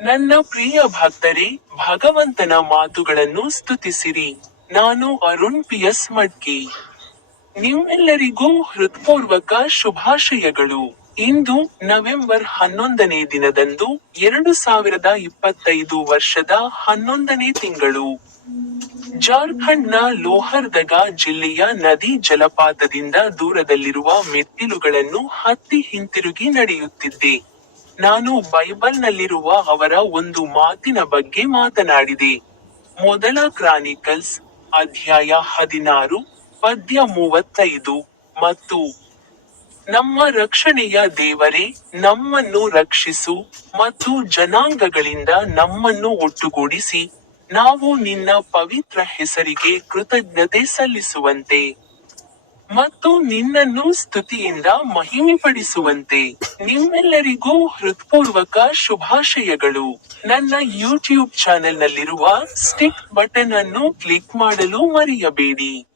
ನನ್ನ ಪ್ರಿಯ ಭಕ್ತರೇ, ಭಗವಂತನ ಮಾತುಗಳನ್ನು ಸ್ತುತಿಸಿರಿ. ನಾನು ಅರುಣ್ ಪಿ ಎಸ್ ಮಡ್ಕಿ. ನಿಮ್ಮೆಲ್ಲರಿಗೂ ಹೃತ್ಪೂರ್ವಕ ಶುಭಾಶಯಗಳು. ಇಂದು ನವೆಂಬರ್ ಹನ್ನೊಂದನೇ ದಿನದಂದು ಎರಡು ಸಾವಿರದ ಇಪ್ಪತ್ತೈದು ವರ್ಷದ ಹನ್ನೊಂದನೇ ತಿಂಗಳು. ಜಾರ್ಖಂಡ್ನ ಲೋಹರ್ದಗ ಜಿಲ್ಲೆಯ ನದಿ ಜಲಪಾತದಿಂದ ದೂರದಲ್ಲಿರುವ ಮೆಟ್ಟಿಲುಗಳನ್ನು ಹತ್ತಿ ಹಿಂತಿರುಗಿ ನಡೆಯುತ್ತಿದ್ದೆ. ನಾನು ಬೈಬಲ್ನಲ್ಲಿರುವ ಅವರ ಒಂದು ಮಾತಿನ ಬಗ್ಗೆ ಮಾತನಾಡಿದೆ. ಮೊದಲ ಕ್ರಾನಿಕಲ್ಸ್ ಅಧ್ಯಾಯ ಹದಿನಾರು, ಪದ್ಯ ಮೂವತ್ತೈದು ಮತ್ತು ನಮ್ಮ ರಕ್ಷಣೆಯ ದೇವರೇ, ನಮ್ಮನ್ನು ರಕ್ಷಿಸು ಮತ್ತು ಜನಾಂಗಗಳಿಂದ ನಮ್ಮನ್ನು ಒಟ್ಟುಗೂಡಿಸಿ, ನಾವು ನಿನ್ನ ಪವಿತ್ರ ಹೆಸರಿಗೆ ಕೃತಜ್ಞತೆ ಸಲ್ಲಿಸುವಂತೆ. ಮತ್ತು ನಿನ್ನನ್ನು ಸ್ತುತಿಯಿಂದ ಮಹಿಮೆಪಡಿಸುವಂತೆ ನಿಮ್ಮೆಲ್ಲರಿಗೂ ಹೃತ್ಪೂರ್ವಕ ಶುಭಾಶಯಗಳು. ನನ್ನ ಯೂಟ್ಯೂಬ್ ಚಾನೆಲ್ನಲ್ಲಿರುವ ಸ್ಟಿಕ್ ಬಟನ್ ಅನ್ನು ಕ್ಲಿಕ್ ಮಾಡಲು ಮರೆಯಬೇಡಿ.